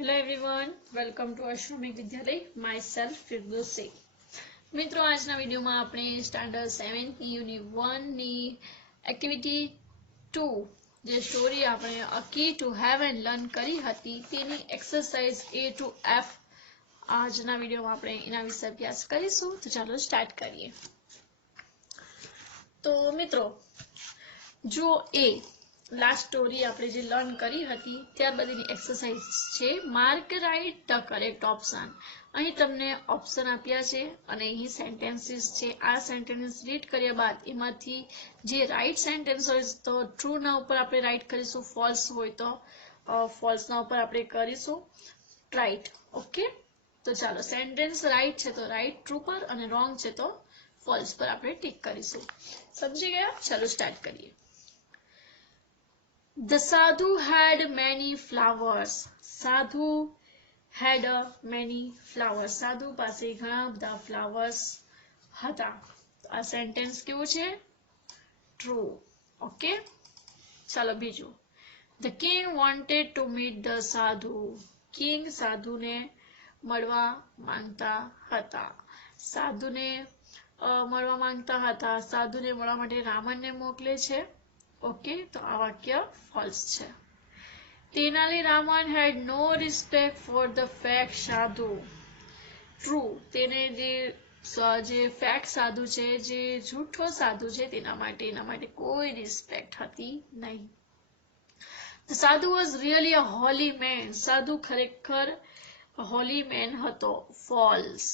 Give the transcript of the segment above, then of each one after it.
Hello everyone, welcome to Ashramik Vidyalay. Myself Firdaus Sheikh. મિત્રો આજના વિડીયોમાં આપણે સ્ટાન્ડર્ડ 7 યુનિટ 1 ની એક્ટિવિટી 2 જે સ્ટોરી આપણે અ કી ટુ હેવન લર્ન કરી હતી તેની એક્સરસાઇઝ A to F આજના વિડીયોમાં આપણે એના વિશે અભ્યાસ કરીશું. તો ચાલો સ્ટાર્ટ કરીએ. તો મિત્રો જો A લાસ્ટ સ્ટોરી આપણે જે લર્ન કરી હતી ત્યારબાદ એની એક્સરસાઇઝ છે mark write the correct option. અહીં તમને ઓપ્શન આપ્યા છે અને અહીં સેન્ટેન્સીસ છે. આ સેન્ટેન્સ રીડ કર્યા બાદ એમાંથી જે રાઇટ સેન્ટેન્સ હોય તો ટ્રુ ના ઉપર આપણે રાઇટ કરીશું, ફોલ્સ હોય તો ફોલ્સ ના ઉપર આપણે કરીશું રાઇટ. ઓકે, તો ચાલો સેન્ટેન્સ રાઇટ છે તો રાઇટ ટ્રુ પર અને રોંગ છે તો ફોલ્સ પર આપણે ટીક કરીશું. સમજી ગયા? ચાલો સ્ટાર્ટ કરીએ. The sadhu had many flowers. Sadhu had many flowers. સાધુ પાસે ઘણા બધા ફ્લાવર્સ હતા. આ સેન્ટેન્સ કેવું છે? ટ્રુ. ઓકે, ચાલો બીજું. The king wanted to meet the sadhu. King સાધુને મળવા માંગતા હતા. સાધુને મળવા માંગતા હતા. સાધુને મળવા માટે રાવણને મોકલે છે. ઓકે, તો આ વાક્ય ફોલ્સ છે. Tenali Raman had no respect for the fake sadhu. True. તેને જે ફેક સાધુ છે, જે જૂઠો સાધુ છે એના માટે કોઈ રિસ્પેક્ટ હતી નહીં. The sadhu was really a holy man. સાધુ ખરેખર હોલી મેન હતો. ફોલ્સ.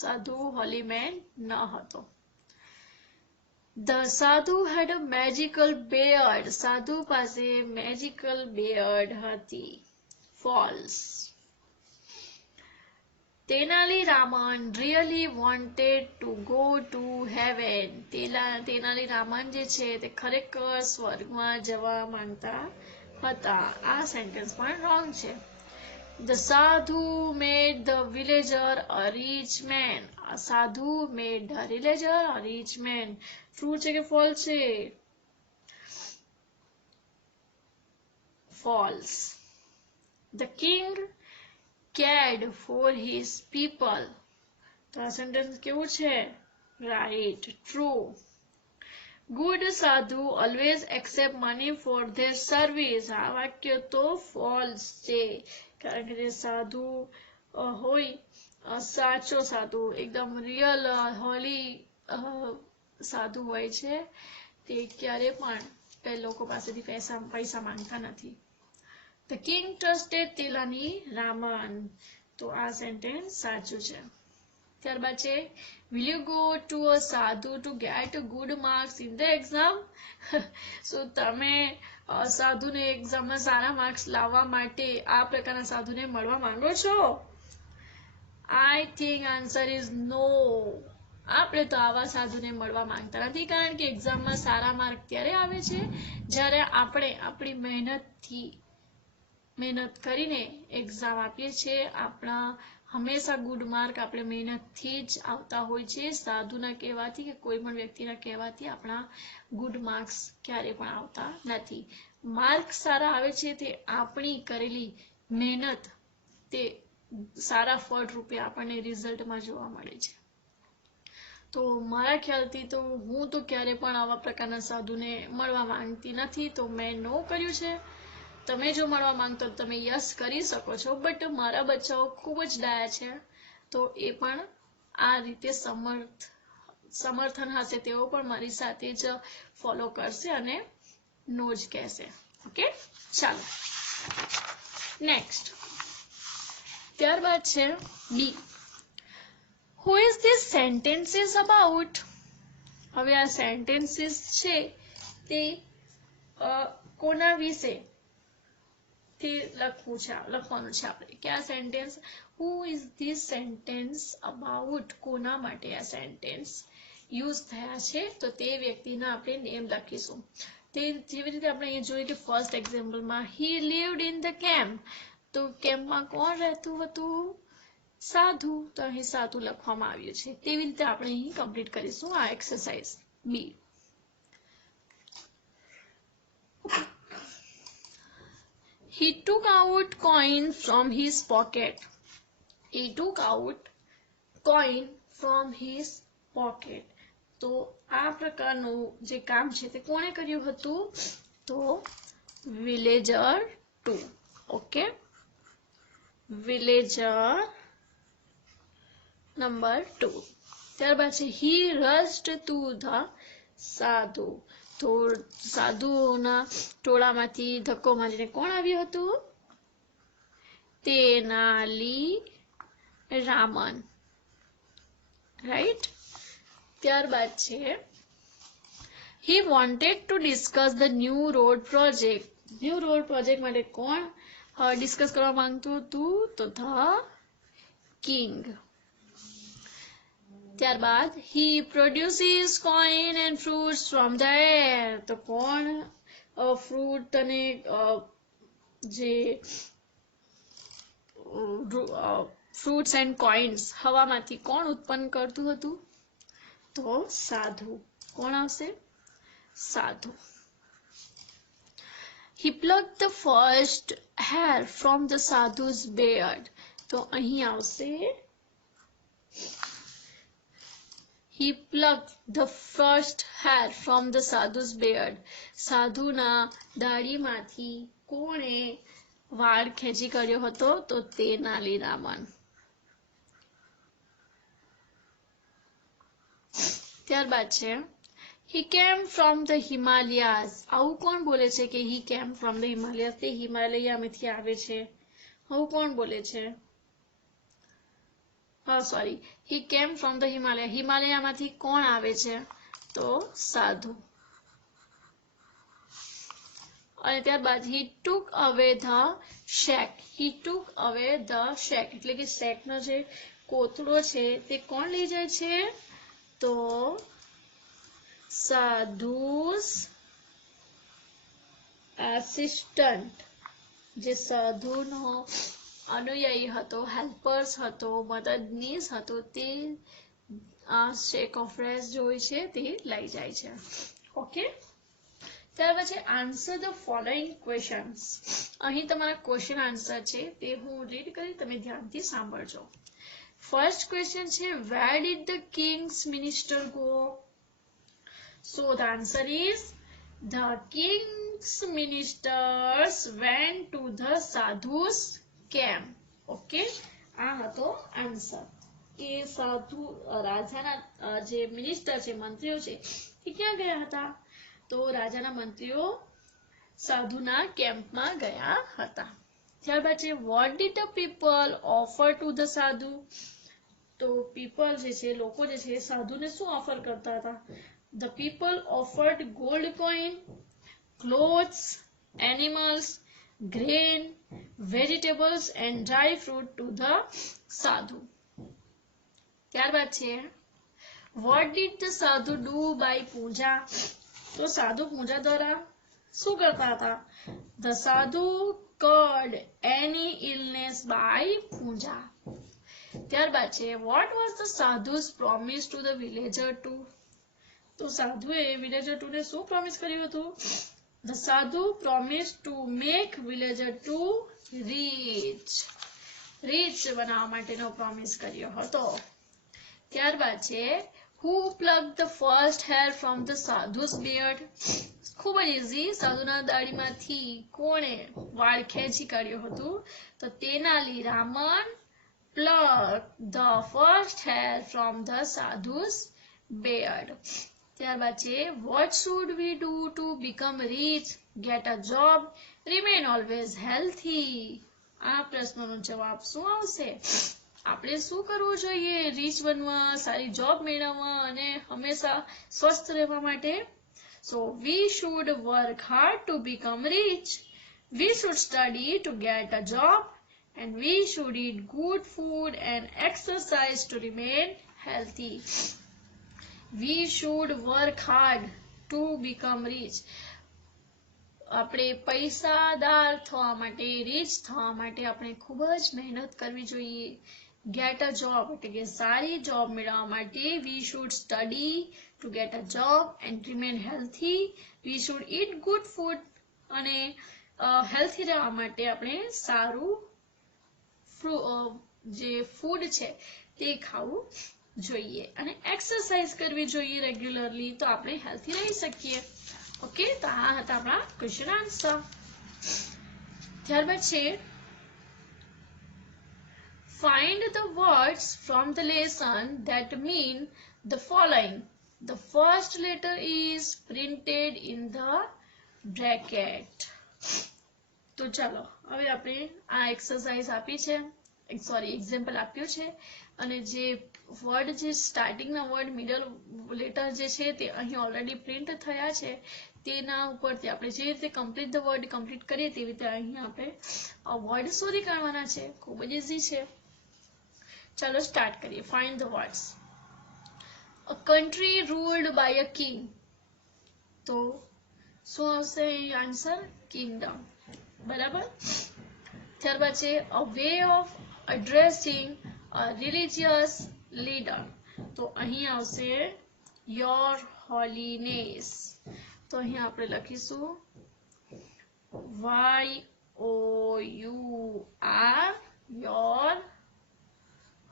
સાધુ હોલી મેન ન હતો. The sadhu had a magical beard. સાધુ પાસે મેજિકલ beard હતી. False. Tenali Raman really wanted to go to heaven. Tenali Raman જે છે તે ખરેખર સ્વર્ગમાં જવા માંગતા હતા. આ સેન્ટેન્સ પણ રોંગ છે. The sadhu made the villager a rich man. સાધુ made the villager a rich man. True છે કે false છે? False. The king cared for his people. તો આ સેન્ટેન્સ કેવું છે? Right. True. Good sadhu always accept money for their service. આ વાક્ય તો false છે. કારણ કે જે સાધુ હોય સાચો સાધુ એકદમ રિયલ હોલી સાધુ હોય છે તે ક્યારે પણ લોકો પાસેથી પૈસા માંગતા નથી. The king trusted તેલાની Raman. તો આ સેન્ટેન્સ સાચું છે. ત્યારબાદ છે will you go to a sadhu to get good marks in the exam? શું તમે સાધુને એક્ઝામમાં સારા માર્ક્સ લાવવા માટે આ પ્રકારના સાધુને મળવા માંગો છો? I think answer is no. આપણે તો આવા સાધુને મળવા માંગતા નથી. કારણ કે એક્ઝામમાં સારા માર્ક ત્યારે આવે છે જ્યારે આપણે આપણી મહેનત કરીને એક્ઝામ આપીએ છીએ. આપણા હંમેશા ગુડ માર્ક આપણે મહેનતથી જ આવતા હોય છે. સાધુના કહેવાથી કે કોઈ પણ વ્યક્તિના કહેવાથી આપણા ગુડ માર્ક્સ ક્યારે પણ આવતા નથી. માર્ક સારા આવે છે તે આપણી કરેલી મહેનત તે સારા ફળ રૂપે આપણને રિઝલ્ટમાં જોવા મળે છે. તો મારા ખ્યાલથી તો હું તો ક્યારે પણ આવા પ્રકારના સાધુને મળવા માંગતી નથી. તો મેં નો કર્યું છે. તમે જો મળવા માંગતો તમે યસ કરી શકો છો. બટ મારા બચ્ચાઓ ખૂબ જ ડાયા છે તો એ પણ આ રીતે સમર્થન હશે તેઓ પણ મારી સાથે જ ફોલો કરશે અને નો જ કહેશે. ઓકે, ચાલો નેક્સ્ટ. ત્યારબાદ છે બી. Who is this sentences about? હવે આ સેન્ટેન્સીસ છે તે કોના વિશે તે લખવાનું છે આપણે કે આ sentence who is this sentence about? કોના માટે આ સેન્ટેન્સ યુઝ થયા છે તો તે વ્યક્તિના આપણે નેમ લખીશું. તે જેવી રીતે આપણે અહીંયા જોઈએ કે first એક્ઝામ્પલમાં he lived in the camp. તો કેમ્પમાં કોણ રહેતું હતું? સાધુ. તો અહીં સાધુ લખવામાં આવ્યું છે. તેવી રીતે આપણે અહીં કમ્પ્લીટ કરીશું આ exercise B. He took out coin from his pocket. He took out coin from his pocket. તો આ પ્રકારનું જે કામ છે તે કોણે કર્યું હતું? તો villager 2. Okay, villager number 2. ત્યારબાદ છે he rushed to the સાધુ. તો સાધુઓના ટોળામાંથી ધક્કો મારીને કોણ આવ્યું હતું? તેનાલી રામન. રાઈટ. ત્યારબાદ છે he wanted to discuss the new road project. New road project માટે કોણ ડિસ્કસ કરવા માંગતું હતું? તો the king. ત્યારબાદ he produces coin and fruits from the air. તો કોણ ફ્રૂટ અને જે ફ્રૂટ્સ એન્ડ કોઇન્સ હવામાંથી કોણ ઉત્પન્ન કરતું હતું? તો સાધુ. કોણ આવશે? સાધુ. He plucked the first hair from the sadhu's beard. તો અહીં આવશે he plucked the first hair from the sadhu's beard. સાધુના દાઢીમાંથી કોણે વાળ ખેંચી કાઢ્યો હતો? તો તેનાલી રામન. ત્યારબાદ છે he came from the Himalayas. આવું કોણ બોલે છે કે he came from the Himalayas? તે હિમાલયમાંથી આવે છે. આવું કોણ બોલે છે? Sorry, he came from the Himalaya. હિમાલયમાંથી કોણ આવે છે? તો સાધુ. અને ત્યારબાદ he took away the shack. he took away the shack એટલે કે શેકનો જે કોથળો છે તે કોણ લઈ જાય છે? તો સાધુ's assistant. જે સાધુનો અનુયાયી હતો, હેલ્પર્સ હતો, મદદનીશ હતો, તે આ શેક ઓફ રેસ જે હોય છે તે લઈ જાય છે. ઓકે. ત્યાર પછી આન્સર ધ ફોલોઈંગ ક્વેશ્ચન્સ. અહીં તમારા ક્વેશ્ચન આન્સર છે તે હું રીડ કરી, તમે ધ્યાનથી સાંભળજો. ફર્સ્ટ ક્વેશ્ચન છે where did the king's minister go? So the answer is the king's ministers went to the sadhu's camp. Okay, આ હતો આન્સર. કે સાધુ રાજાના જે મિનિસ્ટર છે, મંત્રીઓ છે, એ ક્યાં ગયા હતા? તો રાજાના મંત્રીઓ સાધુના કેમ્પમાં ગયા હતા. ત્યારબાદ છે what did the people offer to the sadhu? તો પીપલ જે છે, લોકો જે છે, સાધુને શું ઓફર કરતા હતા? The people offered gold coin, clothes, animals, grain, vegetables and dry fruit to the sadhu. ત્યારબાદ છે what did the sadhu do by puja? તો સાધુ પૂજા દ્વારા શું કરતા હતા? The sadhu cured any illness by puja. ત્યારબાદ છે what was the sadhu's promise to the villager 2? તો સાધુએ villager 2 ને શું પ્રોમિસ કર્યું હતું? The sadhu promised to make villager 2 rich. rich બનાવવા માટેનો પ્રોમિસ કર્યો હતો. ત્યારબાદ છે who plucked the first hair from the sadhu's beard? ખૂબ જ ઇઝી. સાધુના દાઢીમાંથી કોણે વાળ ખેંચી કાઢ્યો હતું? તો Tenali Raman plucked the first hair from the sadhu's beard. ત્યારબાદ છે what should we do to become rich? Get a job, remain always healthy. આ પ્રશ્નનો જવાબ શું આવશે? આપણે શું કરવું જોઈએ રીચ બનવા, સારી જોબ મેળવવા અને હંમેશા સ્વસ્થ રહેવા માટે? So we should work hard to become rich. We should study to get a job and we should eat good food and exercise to remain healthy. We should work hard to become rich. આપણે પૈસાદાર થવા માટે, rich થવા માટે આપણે ખૂબ જ મહેનત કરવી જોઈએ. Get a job એટલે કે સારી જોબ મેળવવા માટે we should study to get a job and remain healthy. We should eat good food અને હેલ્થી રહેવા માટે આપણે સારું જે ફૂડ છે તે ખાવું જોઈએ અને એક્સરસાઇઝ કરવી જોઈએ રેગ્યુલરલી, તો આપણે હેલ્થી રહી શકીએ. ઓકે, તો આ હતા આપણા ક્વેશ્ચન આન્સર. ત્યારબાદ છે find the words from the lesson that mean the following. The first letter is printed in the bracket. તો ચાલો હવે આપણે આ એક્સરસાઇઝ આપી છે, સોરી એક્ઝામ્પલ આપ્યું છે, અને જે વર્ડ જે સ્ટાર્ટિંગના વર્ડ મિડલ લેટર જે છે તે અહીં ઓલરેડી પ્રિન્ટ થયા છે, તેના ઉપરથી આપણે જે રીતે કમ્પ્લીટ ધ વર્ડ કમ્પ્લીટ કરીએ તેવી રીતે અહીં આપણે આ વર્ડ શોધી કાઢવાના છે. ખૂબ જ ઇઝી છે. ચાલો સ્ટાર્ટ કરીએ. Find the words. A country ruled by a king. તો શું આવશે આન્સર? કિંગડમ. બરાબર. ત્યારબાદ છે a way of addressing a religious leader. તો અહીં આવશે યોર હોલીનેસ. તો અહીં આપણે લખીશું YOUR યોર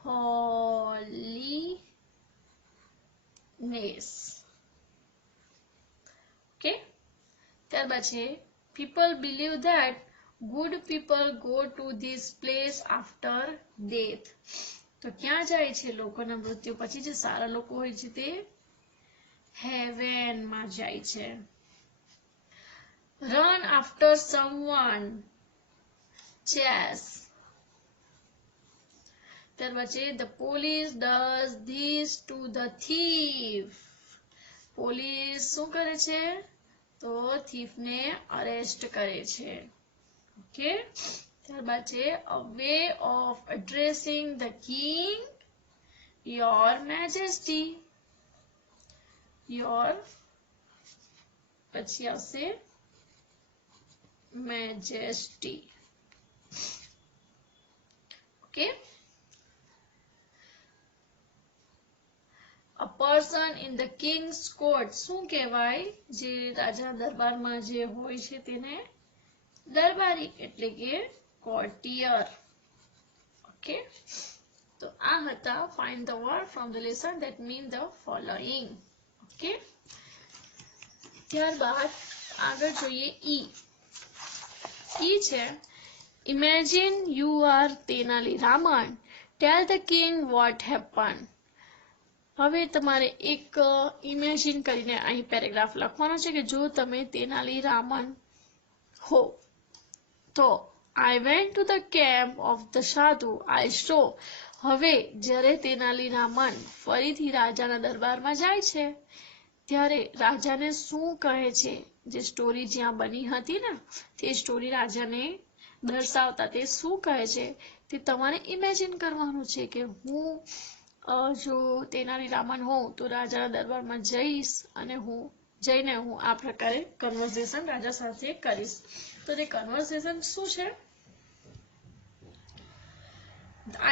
હોલીનેસ. ઓકે. ત્યારબાદ છે people believe that good people go to this place after death. તો ક્યાં જાય છે લોકોના મૃત્યુ પછી? જે સારા લોકો હોય છે તે હેવન માં જાય છે. run after someone, chase. ત્યારબાદ છે the police does this to the thief. Police શું કરે છે? તો thief ને અરેસ્ટ કરે છે. ઓકે. ત્યારબાદ છે a way of addressing the king, your majesty. your પછી આવશે majesty. Okay. a person in the king's court. શું કહેવાય? જે રાજા દરબારમાં જે હોય છે તેને દરબારી એટલે કે courtier. ઓકે. તો આ હતા find the word from the lesson that mean the following. Okay. ત્યારબાદ આગળ જોઈએ ઈ. ઈ છે imagine you are Tenali Raman. Tell the king what happened. હવે તમારે એક ઇમેજિન કરીને અહીં પેરેગ્રાફ લખવાનો છે કે જો તમે તેનાલી રામન હો તો I went to the camp of the sadhu I saw. હવે જ્યારે તેનાલી રામન ફરીથી રાજાના દરબારમાં જાય છે ત્યારે રાજાને શું કહે છે? જે સ્ટોરી જ્યાં બની હતી ને તે સ્ટોરી રાજાને દર્શાવતા તે શું કહે છે તે તમારે ઇમેજિન કરવાનું છે કે હું જો તેનાલી રામન હોઉં તો રાજાના દરબારમાં જઈશ અને હું જઈને હું આ પ્રકારે કન્વર્સેશન રાજા સાથે કરીશ. તો તે કન્વર્સેશન શું છે?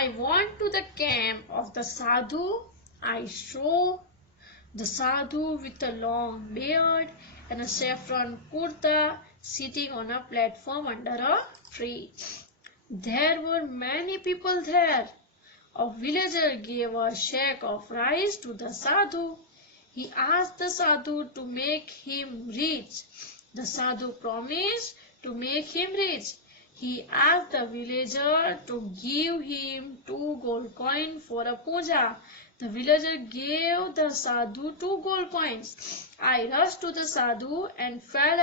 I went to the camp of the sadhu. I saw the sadhu with a long beard and a saffron kurta sitting on a platform under a tree. There were many people there. A villager gave a sack of rice to the sadhu. He asked the sadhu to make him rich. The sadhu promised to make him rich. He asked the villager to give him 2 gold coins for a puja. The villager gave the sadhu 2 gold coins. I rushed to the sadhu and fell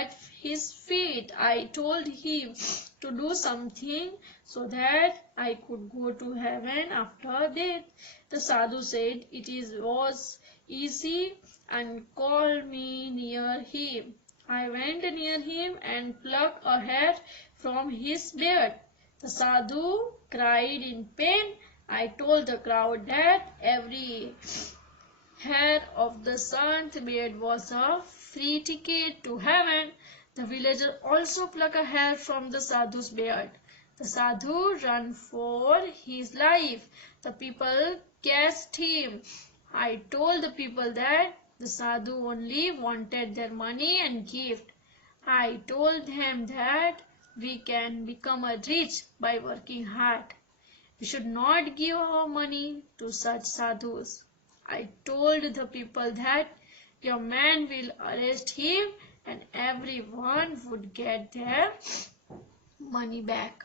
at his feet. I told him to do something so that I could go to heaven after death. The sadhu said it was easy and called me near him. I went near him and plucked a hair from his beard. The sadhu cried in pain. I told the crowd that every hair of the sant beard was a free ticket to heaven. The villager also plucked a hair from the sadhu's beard. The sadhu ran for his life. The people catched him. I told the people that the sadhu only wanted their money and gift. I told them that we can become rich by working hard. We should not give our money to such sadhus. I told the people that your man will arrest him and everyone would get their money back.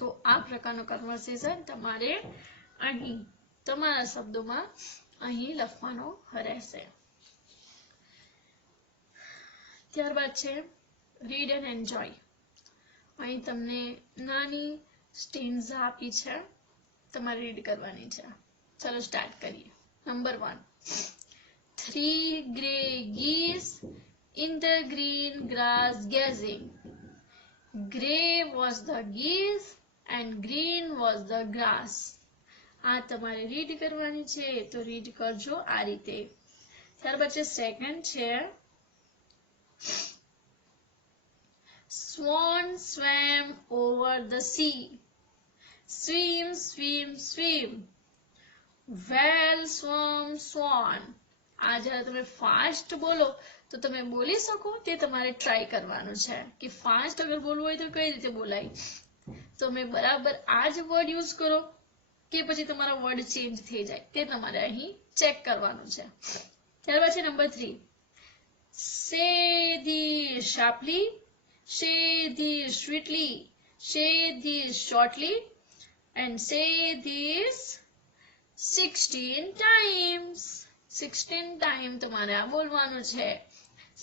તો આ પ્રકારનું conversation તમારે અહીં તમારા શબ્દોમાં અહીં લખવાનો રહેશે. ત્યારબાદ છે રીડ એન્ડ એન્જોય. અહીં તમને નાની સ્ટેન્ઝા આપી છે, તમારે રીડ કરવાની છે. ચલો સ્ટાર્ટ કરીએ. Number 1. 3 grey geese in the green grass gazing. Grey was the geese and green was the grass. આ તમારે રીડ કરવાની છે, તો રીડ કરજો આ રીતે. ત્યારબાદ છે સેકન્ડ છે Swan swam over the sea. Swim, swim, swim. Well swam swan. આ જ્યારે તમે ફાસ્ટ બોલો તો તમે બોલી શકો, તે તમારે ટ્રાય કરવાનું છે કે ફાસ્ટ અગર બોલવું હોય તો કઈ રીતે બોલાય. તમે બરાબર આ જ વર્ડ યુઝ કરો કે પછી તમારા વર્ડ ચેન્જ થઈ જાય, તે તમારે અહીં ચેક કરવાનું છે. ત્યારબાદ છે number 3. Say this sharply, say this sweetly, say this shortly, and say this 16 times. 16 times તમારે આ બોલવાનું છે.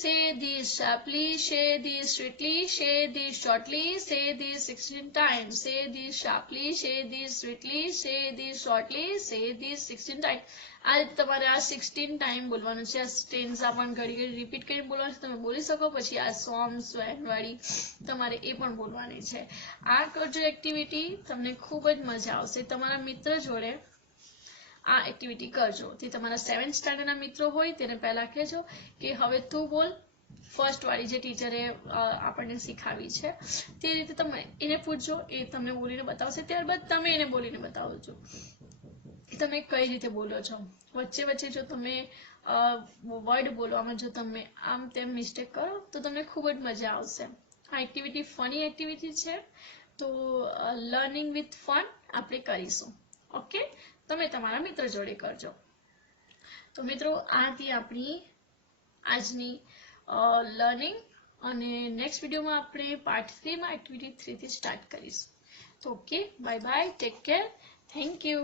Say this sharply, say this sweetly, say this shortly, say this 16 times. Say this sharply, say this sweetly, say this shortly, say this 16 times. આ રીતે તમારે આ 16 time બોલવાનું છે. આ સ્ટેન્ઝા પણ ઘડી ઘડી રિપીટ કરીને બોલવાનું છે, તમે બોલી શકો. પછી આ સોમ સ્વેન વાળી તમારે એ પણ બોલવાની છે. આ કરજો એક્ટિવિટી, તમને ખૂબ જ મજા આવશે. તમારા મિત્ર જોડે આ એક્ટિવિટી કરજો. તે તમારા 7th સ્ટાન્ડર્ડના મિત્રો હોય તેને પહેલા કહેજો કે હવે તું બોલ, ફર્સ્ટ વાળી જે ટીચરે આપણને શીખાવી છે તે રીતે તમે એને પૂછજો, એ તમને બોલીને બતાવશે. ત્યારબાદ તમે એને બોલીને બતાવજો કે તમે કઈ રીતે બોલો છો. વચ્ચે વચ્ચે જો તમે વર્ડ બોલવામાં જો તમે આમ તેમ મિસ્ટેક કરો તો તમને ખૂબ જ મજા આવશે. આ એક્ટિવિટી ફની એક્ટિવિટી છે, તો લર્નિંગ વિથ ફન આપણે કરીશું. ઓકે, તમે તમારા મિત્ર જોડે કરજો. તો મિત્રો આ હતી આપણી આજની લર્નિંગ, અને નેક્સ્ટ વિડીયોમાં આપણે પાર્ટ 3 માં એક્ટિવિટી 3 થી સ્ટાર્ટ કરીશું. તો okay, bye bye, take care, thank you.